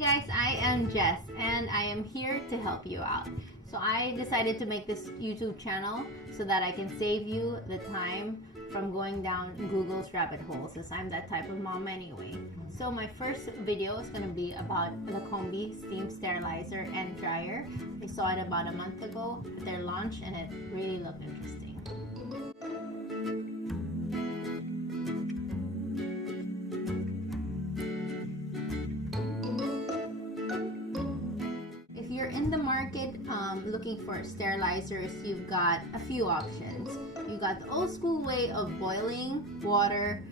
guys, I am Jess and I am here to help you out. So I decided to make this YouTube channel so that I can save you the time from going down Google's rabbit holes, as I'm that type of mom anyway. So my first video is going to be about the Combi steam sterilizer and dryer. I saw it about a month ago at their launch and it really looked interesting. In the market looking for sterilizers, you've got a few options. You've got the old school way of boiling water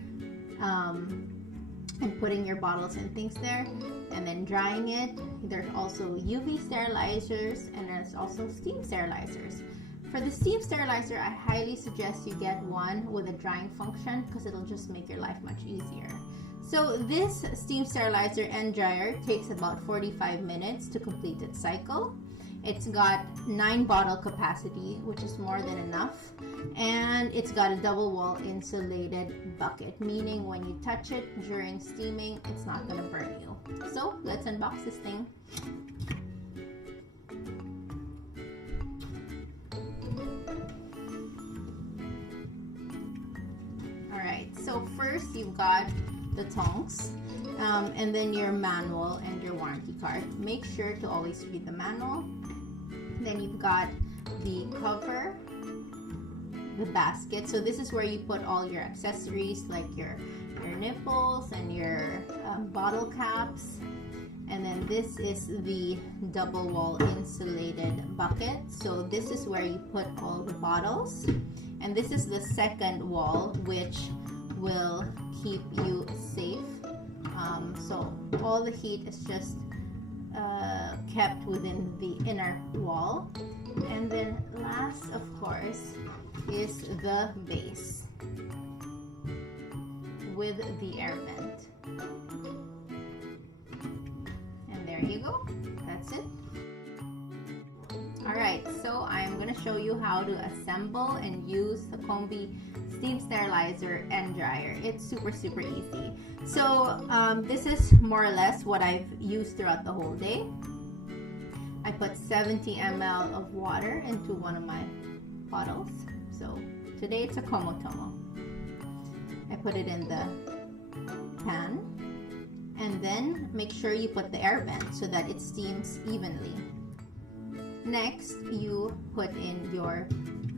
and putting your bottles and things there and then drying it. There's also UV sterilizers and there's also steam sterilizers. For the steam sterilizer, I highly suggest you get one with a drying function because it'll just make your life much easier. So this steam sterilizer and dryer takes about 45 minutes to complete its cycle. It's got 9 bottle capacity, which is more than enough. And it's got a double wall insulated bucket, meaning when you touch it during steaming, it's not going to burn you. So let's unbox this thing. Alright, so first you've got the tongs and then your manual and your warranty card. Make sure to always read the manual. Then you've got the cover, the basket. So this is where you put all your accessories like your nipples and your bottle caps. And then this is the double wall insulated bucket. So this is where you put all the bottles. And this is the second wall, which will keep you safe. So all the heat is just kept within the inner wall. And then last, of course, is the base with the air vent. And there you go. That's it. Alright, so I'm going to show you how to assemble and use the Combi steam sterilizer and dryer. It's super easy. So this is more or less what I've used throughout the whole day. I put 70 ml of water into one of my bottles. So today it's a Tomo. I put it in the pan and then make sure you put the air vent so that it steams evenly. Next, you put in your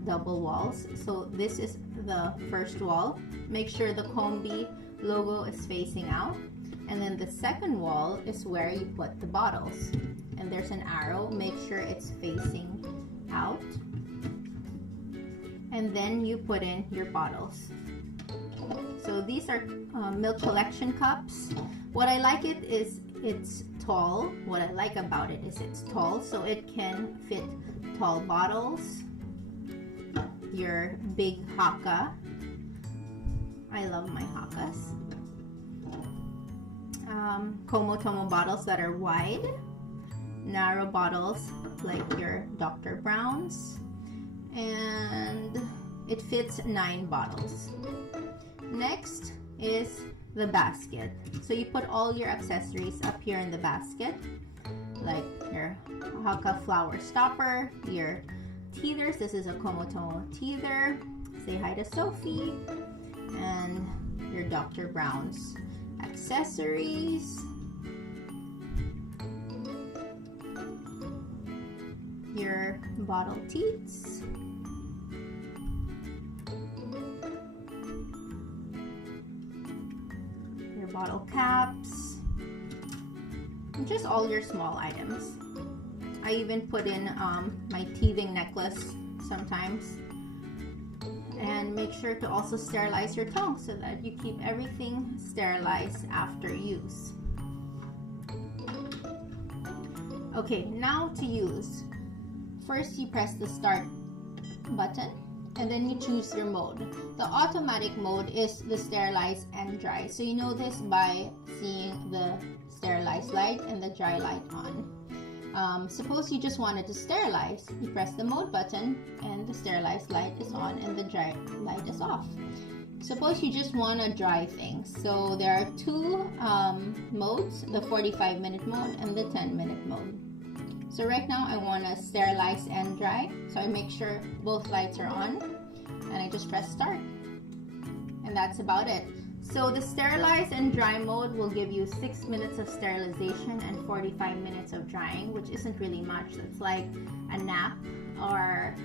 double walls. So this is the first wall. Make sure the Combi logo is facing out. And then the second wall is where you put the bottles. And there's an arrow. Make sure it's facing out. And then you put in your bottles. So these are milk collection cups. What I like it is it's tall. What I like about it is it's tall, so it can fit tall bottles, your big haka. I love my hakas. Tomo bottles that are wide, narrow bottles like your Dr. Brown's, and it fits 9 bottles. Next is the basket. So you put all your accessories up here in the basket, like your haka flower stopper, your teethers. This is a Tomo teether. Say hi to Sophie. And your Dr. Brown's accessories, your bottle teats, your bottle caps, and just all your small items. I even put in my teething necklace sometimes. And make sure to also sterilize your tongue so that you keep everything sterilized after use. Okay, now to use. First, you press the start button and then you choose your mode. The automatic mode is the sterilize and dry. So you know this by seeing the sterilize light and the dry light on. Suppose you just wanted to sterilize, you press the mode button and the sterilize light is on and the dry light is off. suppose you just want to dry things. So there are two modes, the 45-minute mode and the 10-minute mode. So right now I want to sterilize and dry. So I make sure both lights are on and I just press start. And that's about it. So the sterilize and dry mode will give you 6 minutes of sterilization and 45 minutes of drying, which isn't really much. It's like a nap. Or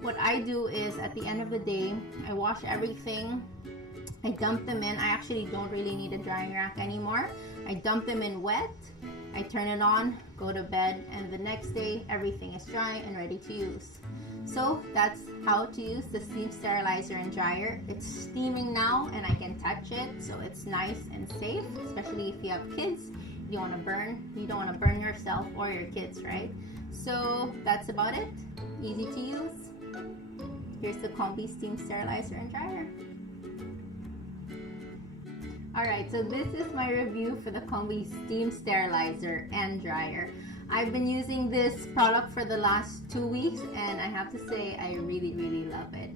what I do is at the end of the day, I wash everything, I dump them in. I actually don't really need a drying rack anymore. I dump them in wet, I turn it on, go to bed, and the next day everything is dry and ready to use. So that's how to use the steam sterilizer and dryer. It's steaming now and I can touch it, so it's nice and safe, especially if you have kids. You don't want to burn yourself or your kids, right? So that's about it. Easy to use. Here's the Combi steam sterilizer and dryer. Alright, so this is my review for the Combi steam sterilizer and dryer. I've been using this product for the last 2 weeks and I have to say I really love it.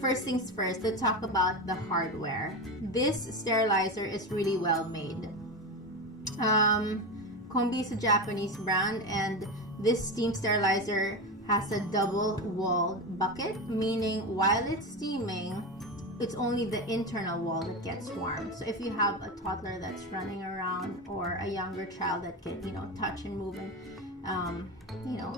First things first, let's talk about the hardware. This sterilizer is really well made. Combi is a Japanese brand and this steam sterilizer has a double-walled bucket, meaning while it's steaming, it's only the internal wall that gets warm. So if you have a toddler that's running around or a younger child that can, touch and move and,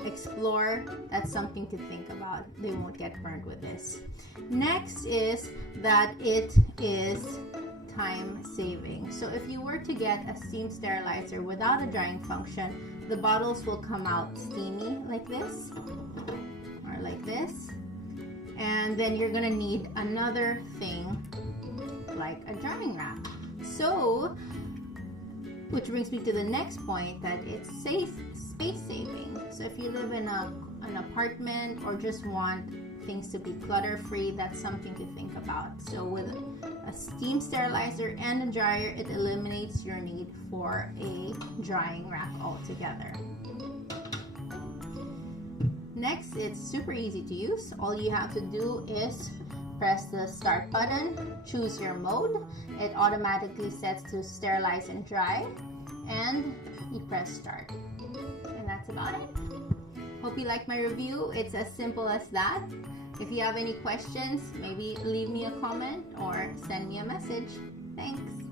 explore, that's something to think about. They won't get burned with this. Next is that it is time saving. So if you were to get a steam sterilizer without a drying function, the bottles will come out steamy like this or like this. And then you're gonna need another thing like a drying rack. So, which brings me to the next point, that it's space saving. So if you live in an apartment or just want things to be clutter free, that's something to think about. So with a steam sterilizer and a dryer, it eliminates your need for a drying rack altogether. Next, it's super easy to use. All you have to do is press the start button, choose your mode. It automatically sets to sterilize and dry, and you press start. And that's about it. Hope you like my review. It's as simple as that. If you have any questions, maybe leave me a comment or send me a message. Thanks.